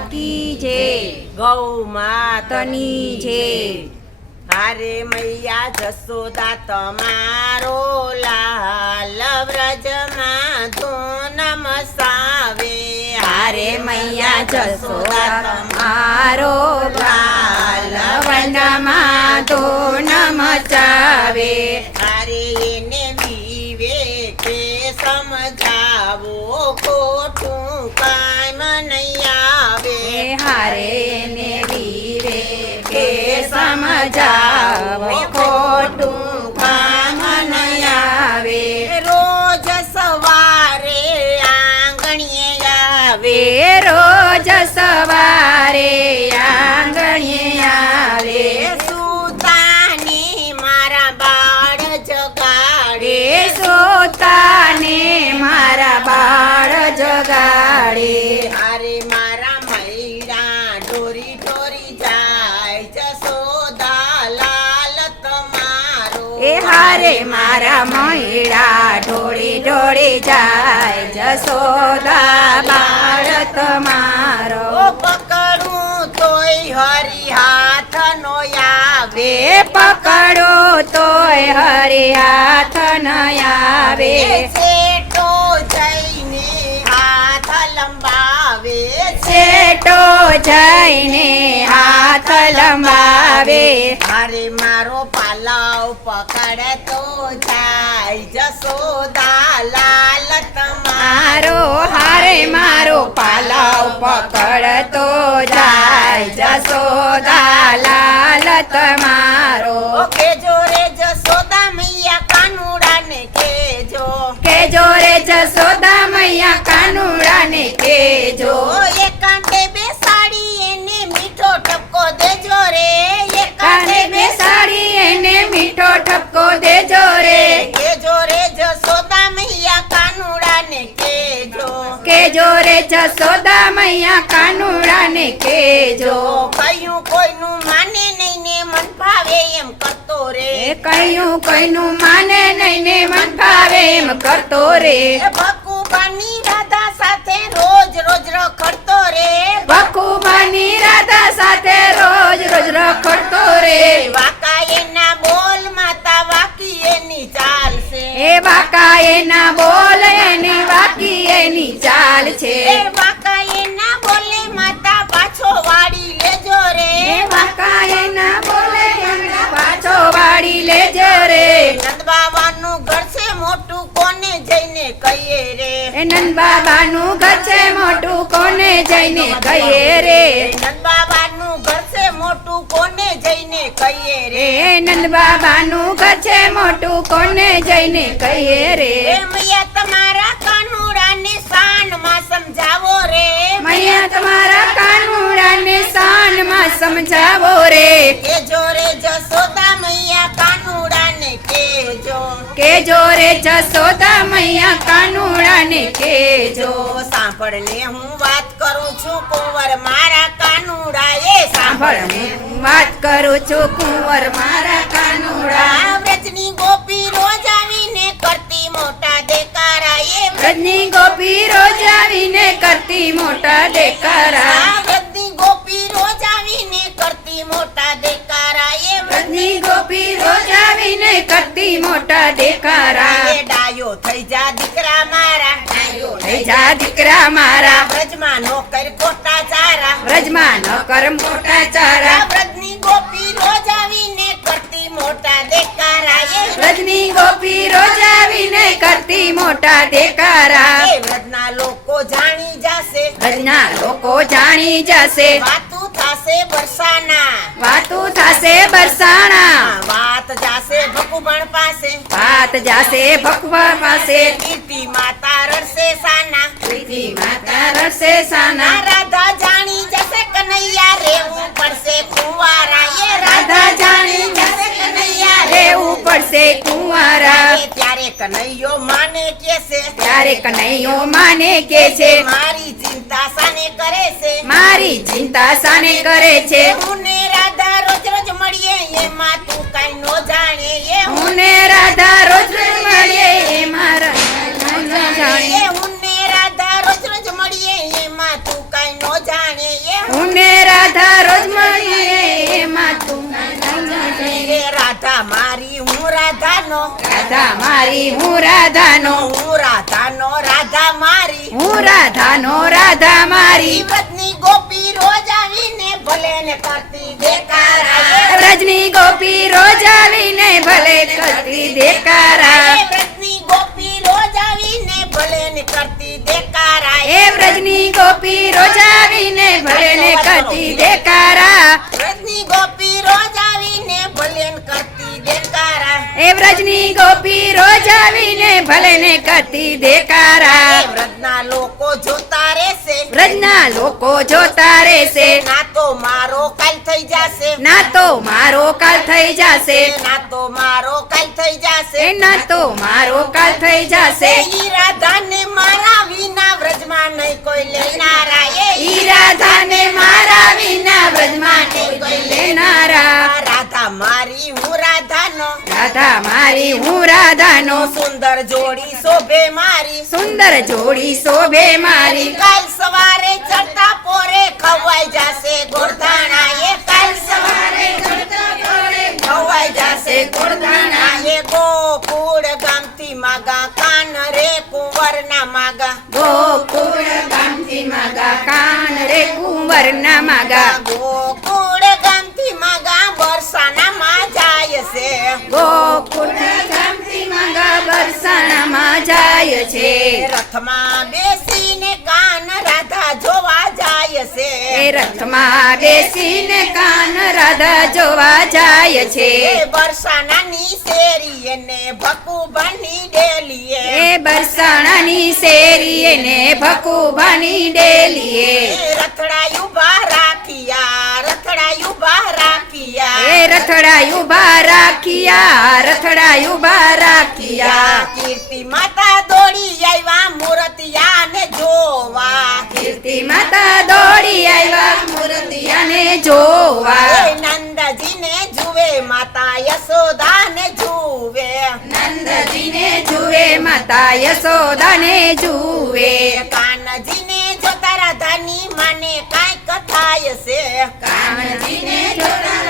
કી જય, ગૌ માતની તની જય. હારે મૈયા જસોદા તમારો લાલ વ્રજમાં ધૂન મસાવે. હારે મૈયા જસોદા તમારો લાલ વનમાં તો મચાવે. હારે એને વિવેકે સમજાવો ખોટું કાંઈ નહીં આવે. હારે ને વિવેકે સમજાવો ખોટું કામ નહીં આવે. રોજ સવારે આંગણીએ આવે. રોજ સવારે આંગણીએ આવે. સુતાની મારા બાળ જગાડે. સોતાને મારા બાળ જગાડે. અરે મારા મૈડા ઢોરી ઢોરી જાય જસોદા લાલ તમારો. હારે મારા મૈડા ઢોળી ઢોળી જાય જસોદા બાળ તમારો. પકડું તોય હરી હાથ નો આવે. પકડો તોય હરે હાથ ન આવે. શેઠો જઈને હાથ લંબાવે. શેઠો જઈને હાથ લંબાવે. અરે મારો પાલવ પકડતો જાય જસોદા લાલ તમારો. હારે મારો પાલવ પકડતો જાય જસોદા લાલ તમારો. કેજો રે જસોદા મૈયા કાનુડાને કેજો. કેજો રે જસોદા મૈયા કાનુડાને કેજો. એકાંતે બેસાડી એને મીઠો ટપકો દેજો રે. કાને બેસાડી એને મીઠો ઠપકો દેજો રે. કેજો રે જસોદા મૈયા કાનુડાને કેજો. કેજો રે જસોદા મૈયા કાનુડાને કેજો. કયું કોઈનું માને નહીં ને મન ભાવે એમ કરતો રે. કયું કઈનું માને નહીં ને મન ભાવે એમ કરતો રે. ભકુબાની રાધા સાથે રોજ રોજ રખડતો રે. ભકુબાની રાધા સાથે રોજ રોજ રખડતો રે. વાકા એના બોલ માતા વાકી એની ચાલશે. એ બાકા એના બોલ એની વાકી એની ચાલ છે. વાકા એના બોલે માતા પાછો વાળી લેજો રે. એ બાકા એના બોલે એના પાછો વાળી લેજો રે. નંદ બાવાનું ઘર છે મોટું કોને જઈને કહીએ રે. એ નંદ બાબાનું ઘર છે મોટું કોને જઈને કહીએ રે. નંદ બાવાનું ઘર છે મોટું કોને જઈને કહીએ રે. એ નંદ બાબાનું ઘર છે મોટું કોને જઈને કહીએ રે. મૈયા તમારા કાનુડાને શાનમાં સમજાવો રે. મૈયા તમારા કાનુડાને શાનમાં સમજાવો રે. કેજો રે જસોદા મૈયા કાનુડાને કેજો. કેજો રે જસોદા મૈયા કાનુડાને કેજો. સાંભળને હું વાત કરું છું કુંવર મારા કાનુડા એ સાંભળ હું વાત કરું છું કુંવર મારા કાનુડા. વ્રજની ગોપી રોજ આવીને કરતી મોટા દેકારા. એ વ્રજની ગોપી રોજ આવીને કરતી મોટા દેકારા. વ્રજની ગોપી રોજ આવીને કરતી મોટા દેકારા. એ વ્રજની ગોપી રોજ આવીને કરતી મોટા દેકારા. ડાયો થઈ જા દીકરા મારા. થઈ જા દીકરા મારા. વ્રજમાં નો કર ખોટા ચારા. વ્રજમાં ન કર મોટા ચારા. વ્રજની ગોપી રોજ આવીને કરતી મોટા દેકારા. એ વ્રજની ગોપી રોજ આવીને કરતી મોટા દેકારા. એ વ્રજના લોકો જાણી જાશે. વ્રજના લોકો જાણી જશે. વાતું થાશે બરસાના. વાતું થાશે બરસાણા. વાત જાશે ભકુભણ પાસે. વાત જાશે ભગવાન પાસે. કીર્તિ માતા રડશે સાના. પ્રીતિ માતા રડશે સાના. રાધા જાણી જશે કનૈયા રેવું પડશે કુંવારા. એ રાધા જાણી જશે કનૈયા રહેવું પડશે કુંવારા. ત્યારે કનૈયો માને કેસે. ત્યારે કનૈયો માને કે છે મારી ચિંતા સાને કરે છે. મારી ચિંતા સાને કરે છે. હું ને રાધા રોજ રોજ મળીએ એમાં તું કઈ નો જાણે. એ હું ને રાધા રોજ રોજ મળીએ એ મારા જાણે. હું ને રાધા રોજ રોજ મળીએ એમાં તું કઈ નો જાણે. રાધા મારી હું રાધાનો હું રાધાનો રાધા મારી હું રાધાનો રાધા મારી પત્ની ગોપી રોજ આવીને ભલે ને કરતી દેખારા વ્રજની ગોપી રોજ આવીને ભલે કરતી દેકારા વ્રજની ગોપી રોજ આવીને ભલે ને કરતી દેખારા એ વ્રજની ગોપી રોજ આવીને ભલે ને કરતી દેકારા વ્રજની ગોપી રોજ આવીને ભલે ને કરતી દેખારા એ વ્રજની ગોપી રોજ આવીને ભલે ને કરતી દેકારા વ્રજના લોકો જોતા રહેશે વ્રજના લોકો જોતા રહેશે ના તો મારો કાલ થઈ જશે ના તો મારો કાલ થઈ જશે ના તો મારો કાલ થઈ જશે એ ના તો મારો કાલ થઈ જશે ઈ રાધાને મારા વિના વ્રજમાં નહીં કોઈ લેનારા ઈ રાધાને મારા વિના વ્રજમાં નહીં કોઈ લેનારા રાધા મારી હું રાધાનો રાધા મારી હું રાધાનો સુંદર જોડી શોભે મારી સુંદર જોડી શોભે મારી કાલ સવારે ચડતા પોરે ખવાઈ જશે ગોરધાણા એ કાલ સવારે ખવાઈ જશે ગોરધાણા એ ગોકુળ ગામથી માગા કાન રે કુંવરના માગા ગોકુળ ગામથી માગા કાન રે કુંવરના માગા ગોકુળ ગામથી માગા બરસાનામાં જાય છે ગોકુળ ગામથી માગા બરસાણામાં જાય છે રથમાં બેસીને કાન રાધા જોવા જાય છે એ રથમાં બેસીને કાન રાધા જોવા જાય છે એ બરસાનાની શેરી એને ભકુભાની ડેલીએ એ બરસાણાની શેરીએ ને ભકુભાની ડેલીએ એ રથડા ઉભા રાખ્યા રથડા ઉભા રાખ્યા એ રથડા ઉભા રાખ્યા રથડા ઉભા રાખ્યા કીર્તિ માતા દોડી આવ્યા મૂર્તિયાને જોવા કીર્તિ માતા દોડી આવ્યા મૂર્તિયાને જોવા એ નંદજીને જુએ માતા યશોદાને જુએ નંદજીને જુએ માતા યશોદાને જુએ કાનજીને જોતા રાધાની માને કાંઈક થાય છે કાનજીને જોતા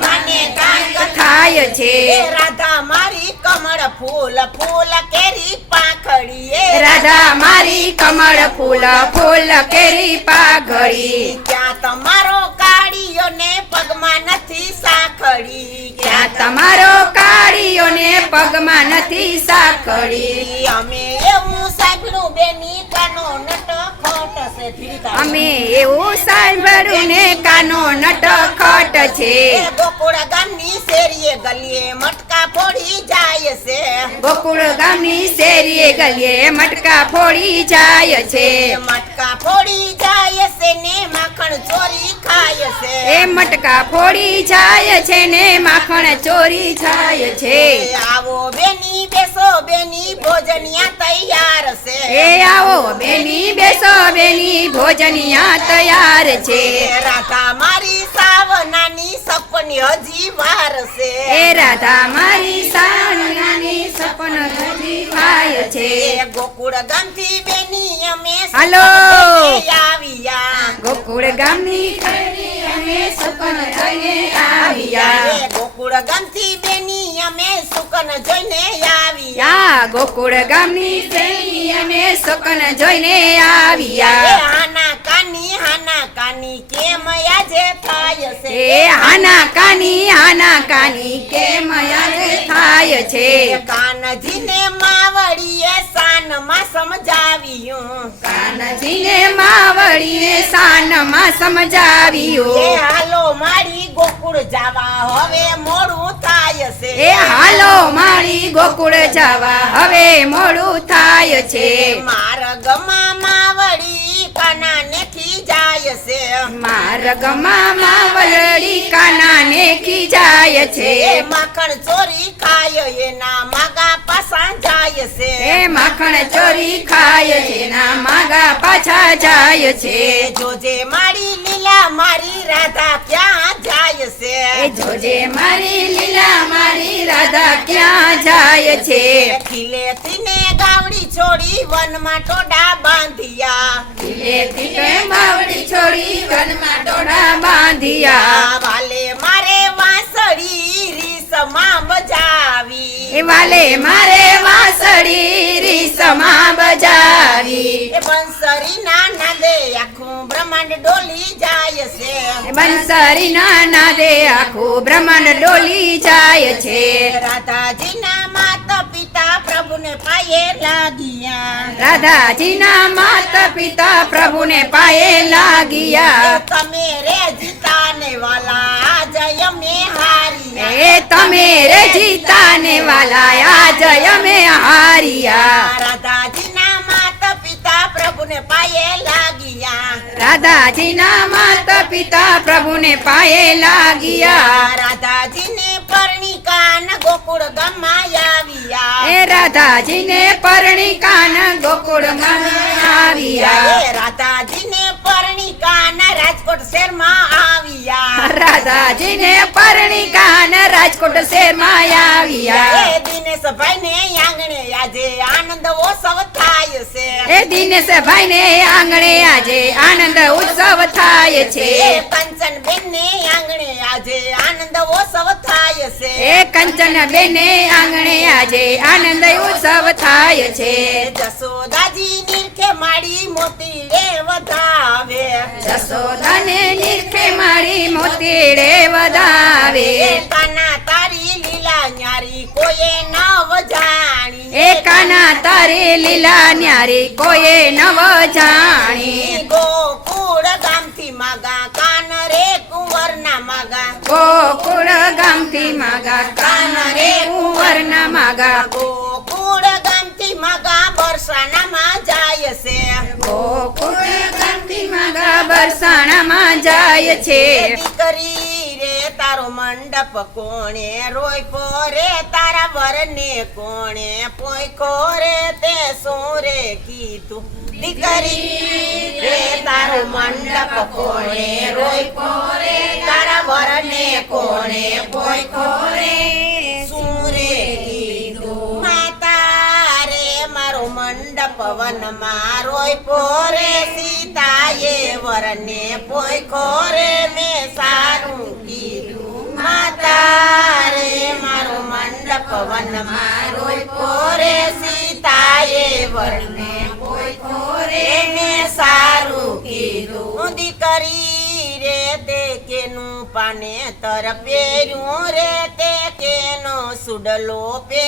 માને કાંઈક થાય છે એ રાધા મારી કમળ ફૂલ ફૂલ કેરી પાંખડી એ રાધા મારી કમળ ફૂલ ફૂલ કેરી પાઘડી ત્યાં તમારો કાળીયો ને પગમાં નથી સાંકળી ત્યાં તમારો કાળીઓને પગમાં નથી સાંકળી અમે એવું સાંભળ્યું બેની કાનો નટ ખોટ છે ધીરી અમે એવું સાંભળ્યું ને કાનો નટખટ છે એ ગોકુળ ગામની શેરીએ ગલીએ મટકા ફોડી જાય છે ગોકુળ ગામની શેરીએ ગલીએ મટકા ફોડી જાય છે મટકા ફોડી જાય છે ને માખણ ચોરી ખાય છે એ મટકા ફોડી જાય છે ને માખણ ચોરી જાય છે એ આવો બેની બેસો બેની ભોજનિયા તૈયાર છે એ આવો બેની બેસો બેની ભોજનિયા તૈયાર છે એ રાધા મારી સાવનાની સપની હજી વાર છે એ રાધા મારી સાવનાની સપન હજી થાય છે એ ગોકુળ ગામથી બેની અમે હાલો. આવ્યા ગોકુળ ગામની ખરી અમે સપન જોઈને આવ્યા એ ગોકુળ ગામથી બેની અમે સુકન જોઈને આવ્યા યા ગોકુળ ગામની શેરી અમે સકન જોઈને એ આવ્યા હાના કાની કેમ આજે થાય છે એ હાના કાની કેમ યાદ થાય છે કાનજીને માવડીએ સાનમાં સમજાવ્યું કાનજીને માવડીએ સાનમાં એ સમજાવ્યું હાલો મારી ગોકુળ જાવા હવે મોડું થાય છે એ હાલો મારી ગોકુળ જવા હવે મોડું થાય છે માર્ગમાં માવડી કાનાનેથી જાય છે માર્ગમાં માવલડી કાનાને ખીજાય છે એ માખણ ચોરી ખાય એના માગા પાસા જાય છે એ માખણ ચોરી ખાય છે ના માગા પાછા જાય છે એ જોજે મારી લીલા મારી રાધા ક્યાં જાય છે એ જોજે મારી લીલા મારી રાધા ક્યાં જાય છે ખીલેથી ને ગાવડી છોડી વનમાં ટોડા બાંધ્યા લેતી કે માવડી છોડી વનમાં ટોળા બાંધ્યા વાલે મારે વાંસળી રીસમાં બજાવી એ વાલે મારે વાંસળી રીસમાં બજાવી એ બંસરી ના નાદે આખું બ્રહ્માંડ ડોલી જાય છે બંસરી ના દે આખું બ્રહ્માંડ ડોલી જાય છે રાધાજીના માતા પિતા પ્રભુને પાયે લાગ્યા રાધાજીના માતા પિતા પ્રભુને પાયે લાગ્યા તમે રે જીતાને વાલા જય મે હારિયા એ તમે રે જીતાને વાલા આજ અમે હારિયા રાધાજીના માતા પિતા પ્રભુને પાયે લાગ્યા રાધાજીના માતા પિતા પ્રભુને પાયે લાગ્યા રાધાજીને પરણિકાન ગોકુળ ગામમાં આવ્યા એ રાધાજીને પરણિકાન ગોકુળમાં આવ્યા એ રાધાજીને પરણિકાન રાજકોટ શહેરમાં આવ્યા રાધાજીને પરણિકાન રાજકોટ શહેરમાં આવ્યા એ દિનેશભાઈ ને આંગણે આજે આનંદ ઉત્સવ થાય છે એ દિનેશભાઈ ને આંગણે આજે આનંદ ઉત્સવ થાય છે એ કંચનબેન ને આંગણે આજે આનંદ ઉત્સવ થાય છે એ કંચન બેને આંગણે આજે આનંદ ઉત્સવ થાય છે જસોદાજી નીરખે માડી મોતી રે વધાવે જસોદાને નીરખે મારી મોતીડે વધાવે એ કાના તારી લીલા ન્યારી કોઈએ નવ જાણી એ કાના તારે લીલા ન્યારી કોઈએ નવ જાણી ગોકુળ ગામથી માગા કાન રે કુંવરના માગા ગોકુળ ગામથી માગા કાન રે કુંવરના માગા ગોકુળ ગામથી માગા બરસાનામાં જાય છે ગોકુળ ગામથી માગા બરસાણામાં જાય છે દીકરી રે તારો મંડપ કોણે રોય રે તારા વરને કોણે પોઈખો રે તે શું રે કીધું દીકરી રે તારો મંડપ કોણે રોય રે તારા વરને કોણે પોઈખો રે શું રે કીધું માતા રે મારો મંડપ વનમાં રોય રે સીતાએ વરને પોઈખો રે મેં સારું કીધું માતા રે મારો મંડપ વનમાં રોય રે સીતાએ વરને પોઈખો રે મેં સારું કીધું દીકરી રે તે કેનું પાને તર પહેર્યું રે તે કેનો સુડલો પે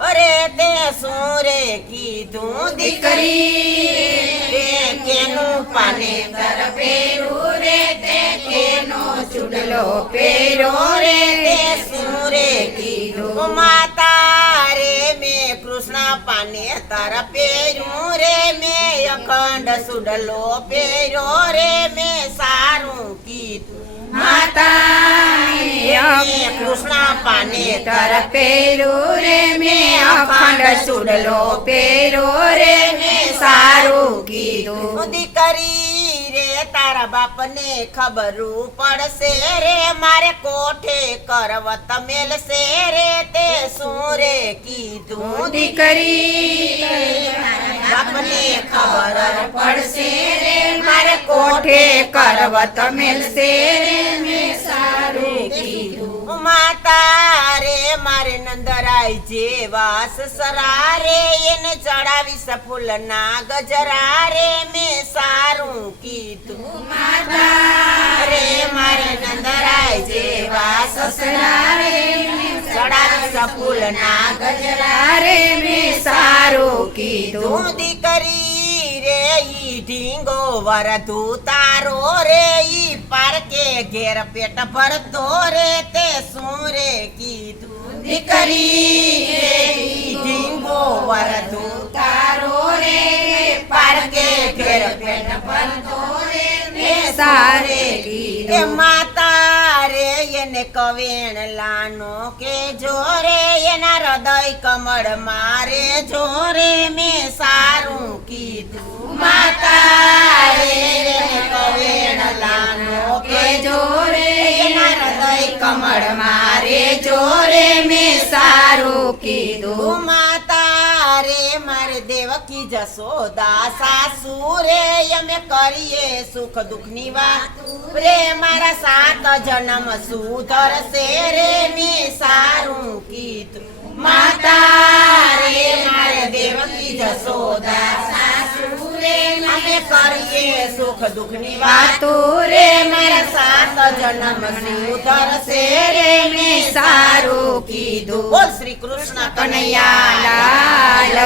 અરે તે શું રે કીધું દીકરી રે કેનું પાને તર પહેર્યું રે તે કેનો ચૂડલો પહેરો રે તે શું રે કીધું માતા રે મેં કૃષ્ણ પાને તર પહેર્યું રે મેં અખંડ સુડલો પહેર્યો રે મેં સારું કીધું માતા કૃષ્ણ પાને તર પહેરો રે મેં અખંડ ચૂડલો પહેરો રે મેં સારું કીધું દીકરી રે તારા બાપને ખબરું પડશે રે મારે કોઠે કરવત મેલશે રે તે શું રે કીધું દીકરી બાપને ખબર પડશે રે મારે કોઠે કરવત મેલશે રે મેં સારું કીધું માતા રે મારે નંદરાય જેવા સસરા રે એને ચડાવી સફૂલના ગજરા રે મેં સારું કીધું માતા રે મારે નંદરાય જેવા સસરા રે ચડાવી સફૂલના ગજરા રે મેં સારું કીધું તું દીકરી રે ઈ ઢીંગો વરધુ તારો રે ઈ પારકે ઘેર પેટ ભરતો રે તે શું રે કીધું દીકરી રે ઈ ઢીંગો વરધુ તારો રે પારકે ઘેર પેટ ભરતો રે તે સારે એ કીધું માતા રે એને કવેણ લાનો કે જોરે એના હૃદય કમળ મારે જોરે મેં સારું કીધું માતા રે એને કવેણ લાનો કે જોરે એના હૃદય કમળ મારે જોરે મેં સારું કીધું માતા રે મારે દેવકી જશોદા સાસુ રે અમે કરીએ સુખ દુઃખની વાત રે મારા 7 જન્મ સુધરશે રે મેં સારું કીધું માતા તારે મારે દેવકી જશોદા સાસુ રે અમે કરીએ સુખ દુઃખની વાતો રે મારા 7 જન્મ સુધરશે રે મેં સારું કીધું. બોલ શ્રી કૃષ્ણ કનૈયા લાલ